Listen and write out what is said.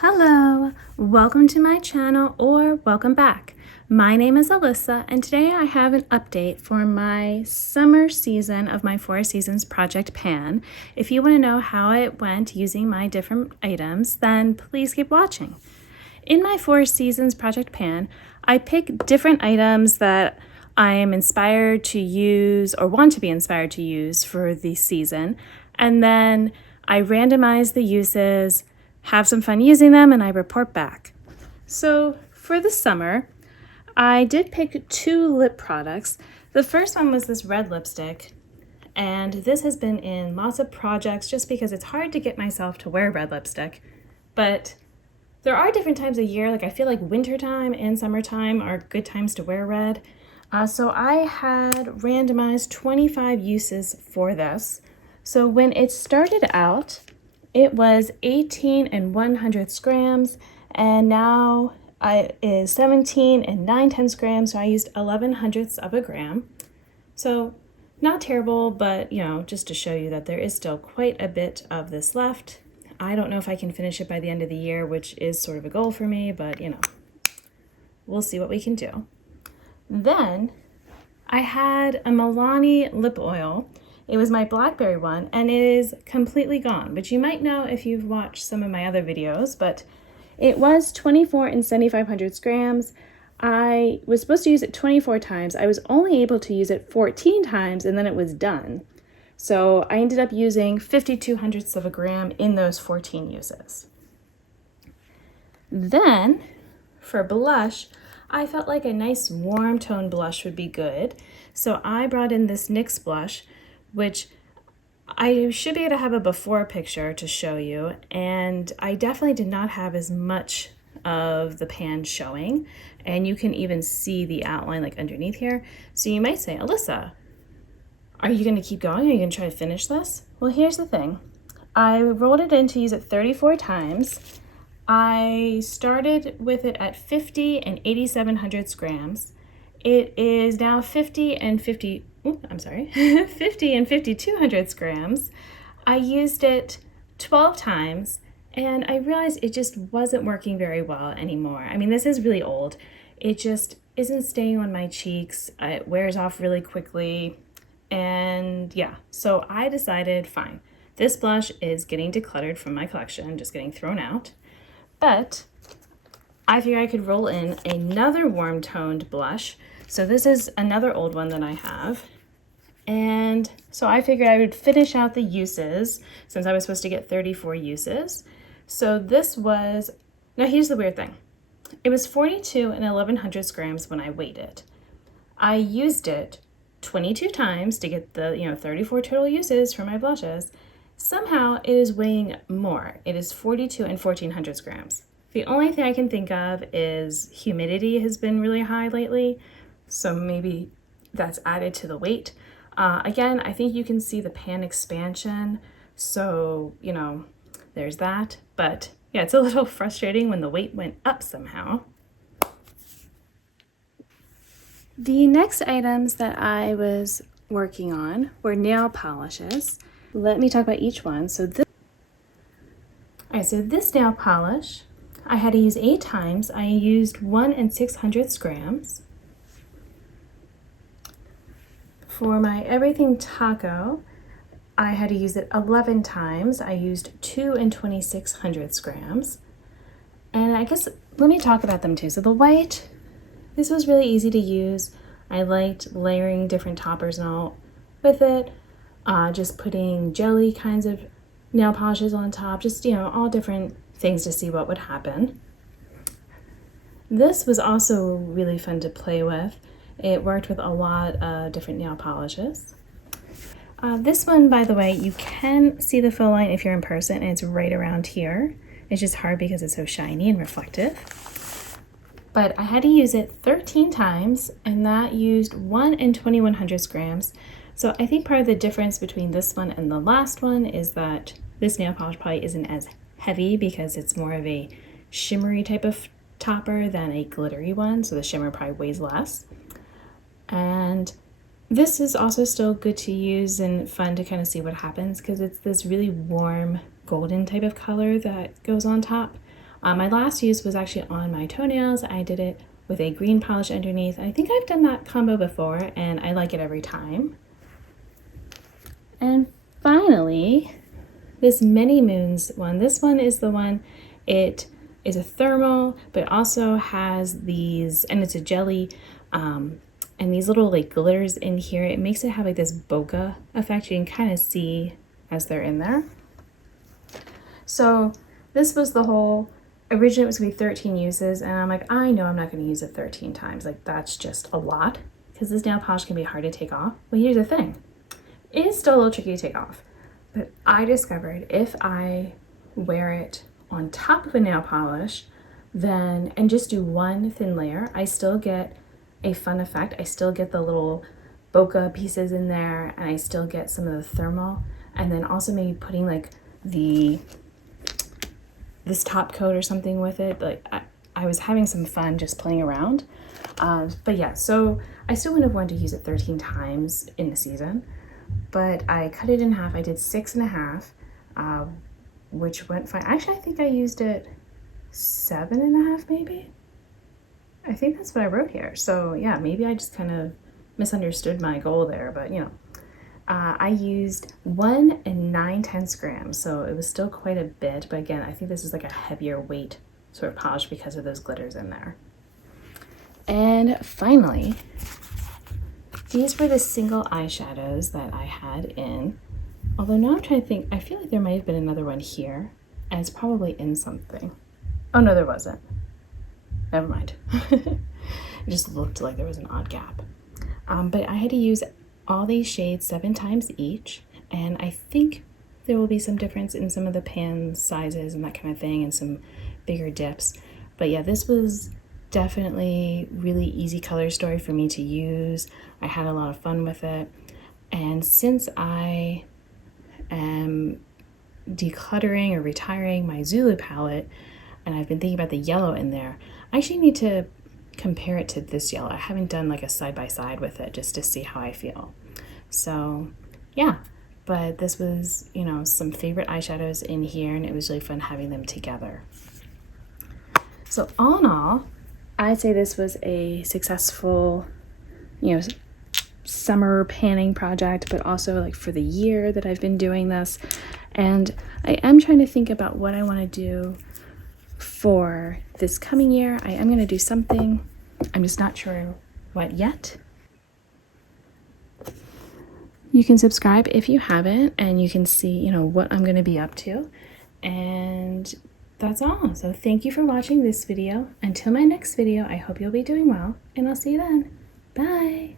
Hello, welcome to my channel or welcome back. My name is Alyssa and today I have an update for my summer season of my Four Seasons project pan. If you want to know how it went using my different items, then please keep watching. In my Four Seasons project pan, I pick different items that I am inspired to use or want to be inspired to use for the season, and then I randomize the uses, have some fun using them, and I report back. So for the summer, I did pick two lip products. The first one was this red lipstick, and this has been in lots of projects just because it's hard to get myself to wear red lipstick. But there are different times of year, like I feel like wintertime and summertime are good times to wear red. So I had randomized 25 uses for this. So when it started out, it was 18 and 1/100 grams, and now it is 17 and 9/10 grams, so I used 11/100 of a gram. So not terrible, but just to show you that there is still quite a bit of this left. I don't know if I can finish it by the end of the year, which is sort of a goal for me, but we'll see what we can do. Then I had a Milani lip oil. It was my blackberry one, and it is completely gone, but you might know if you've watched some of my other videos, but it was 24 and 7/500 grams. I was supposed to use it 24 times. I was only able to use it 14 times, and then it was done. So I ended up using 52/100 of a gram in those 14 uses. Then for blush, I felt like a nice warm tone blush would be good. So I brought in this NYX blush, which I should be able to have a before picture to show you, and I definitely did not have as much of the pan showing, and you can even see the outline like underneath here. So you might say, Alyssa, are you going to keep going? Are you going to try to finish this? Well, here's the thing. I rolled it in to use it 34 times. I started with it at 50 and 8/700 grams. It is now 50 and 5,200 grams. I used it 12 times and I realized it just wasn't working very well anymore. I mean, this is really old. It just isn't staying on my cheeks. It wears off really quickly. And yeah, so I decided, fine, this blush is getting decluttered from my collection, just getting thrown out. But I figured I could roll in another warm toned blush. So this is another old one that I have. And so I figured I would finish out the uses since I was supposed to get 34 uses. So this was, now here's the weird thing. It was 42 and 11/100 grams when I weighed it. I used it 22 times to get the 34 total uses for my blushes. Somehow it is weighing more. It is 42 and 14/100 grams. The only thing I can think of is humidity has been really high lately, so maybe that's added to the weight. Again, I think you can see the pan expansion, so there's that. But yeah, it's a little frustrating when the weight went up somehow. The next items that I was working on were nail polishes. Let me talk about each one. So this nail polish, I had to use 8 times. I used 1 and 6/100 grams. For my Everything Taco, I had to use it 11 times. I used 2 and 26/100 grams. And I guess, let me talk about them too. So the white, this was really easy to use. I liked layering different toppers and all with it. Just putting jelly kinds of nail polishes on top, just, all different things to see what would happen. This was also really fun to play with. It worked with a lot of different nail polishes. This one, by the way, you can see the fill line if you're in person, and it's right around here. It's just hard because it's so shiny and reflective. But I had to use it 13 times, and that used 1 and 21/100 grams. So I think part of the difference between this one and the last one is that this nail polish probably isn't as heavy because it's more of a shimmery type of topper than a glittery one, so the shimmer probably weighs less. And this is also still good to use and fun to kind of see what happens because it's this really warm golden type of color that goes on top. My last use was actually on my toenails. I did it with a green polish underneath. I think I've done that combo before and I like it every time. And finally, this Many Moons one. This one is the one, it is a thermal, but it also has these, and it's a jelly, and these little like glitters in here. It makes it have like this bokeh effect. You can kind of see as they're in there. So this was the whole, originally it was gonna be 13 uses, and I'm like, I know I'm not gonna use it 13 times. Like that's just a lot, because this nail polish can be hard to take off. Well, here's the thing. It is still a little tricky to take off, but I discovered if I wear it on top of a nail polish, then, and just do one thin layer, I still get a fun effect. I still get the little bokeh pieces in there, and I still get some of the thermal, and then also maybe putting like this top coat or something with it. Like I was having some fun just playing around. But yeah, so I still wouldn't have wanted to use it 13 times in the season, but I cut it in half. I did 6.5, which went fine. Actually, I think I used it 7.5 maybe. I think that's what I wrote here. So yeah, maybe I just kind of misunderstood my goal there, but you know. I used 1 9/10 grams, so it was still quite a bit, but again, I think this is like a heavier weight sort of polish because of those glitters in there. And finally, these were the single eyeshadows that I had in, although now I'm trying to think, I feel like there might have been another one here, and it's probably in something. Oh no, there wasn't. Never mind. It just looked like there was an odd gap. But I had to use all these shades 7 times each, and I think there will be some difference in some of the pan sizes and that kind of thing, and some bigger dips. But yeah, this was definitely really easy color story for me to use. I had a lot of fun with it, and since I am decluttering or retiring my Zulu palette, and I've been thinking about the yellow in there, I actually need to compare it to this yellow. I haven't done like a side-by-side with it just to see how I feel. So yeah, but this was, you know, some favorite eyeshadows in here, and it was really fun having them together. So all in all, I'd say this was a successful, you know, summer panning project, but also like for the year that I've been doing this. And I am trying to think about what I want to do for this coming year. I am going to do something. I'm just not sure what yet. You can subscribe if you haven't, and you can see, you know, what I'm going to be up to. And that's all. So thank you for watching this video. Until my next video, I hope you'll be doing well, and I'll see you then. Bye.